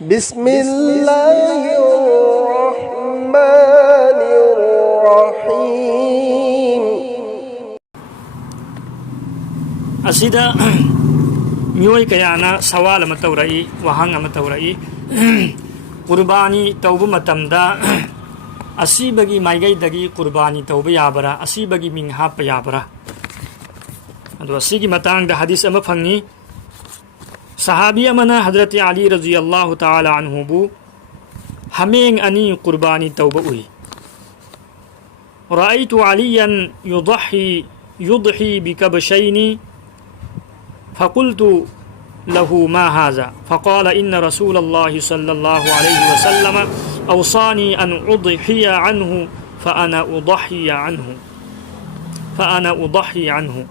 बिस्मिल्लाहिर्रहमानिर्रहीम। असिदा मियोय कयाना सवाल अमा तौरई वहांग अमा तौरई कुर्बानी तौबु मतमदा असीबगी माइगैदगी कुर्बानी तौबु याबरा असीबगी मिंग हाप याबरा अदो असीगी मतांगदा हदीस अमा फंगी सहाबी अमना हजरत अली रज़ियल्लाहु ताला अन्हुबु हमें अनी कुर्बानी तौबु उई रअयतु अलियन युضحी बिकबशैनी फ़क़ुल्तु लहू मा हाज़ा फ़क़ाल इन्न रसूलल्लाहि सल्लल्लाहु अलैहि वसल्लम औसानी अन उضحिय अन्हु फ़अना उضحी अन्हु।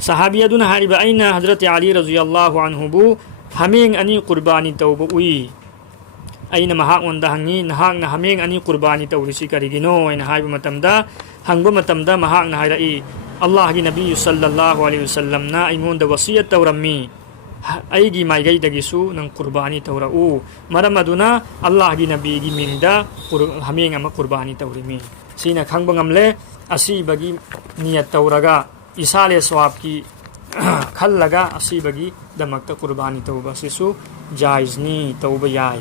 सहाबियदुन हारिब अइना हजरत अली रज़ियल्लाहु अन्हुबु हमें अनी कुर्बानी तौबु उई अइना महाक वंदा हंगी नहाकना हमें अनी कुर्बानी तौरिसी करिगिनो अइना हाइब मतमदा हंगब मतमदा महाकना हाइरई अल्लाह की नबी सल्लल्लाहु अलैहि वसल्लम ना अइंगोंदा वसियत तौरम्मी अइगी माइगैदगिसु नंग कुर्बानी तौरउ मरम अदुना अल्लाह की नबी की मिंगदा हमें अमा कुर्बानी तौरिमी सीना खंगब ngamle असीबगी नियत तौरगा इसाले स्वाब की खल्लगा असीबगी दमकता कुर्बानी तौबा सिसु जायज़नी तौबा याय।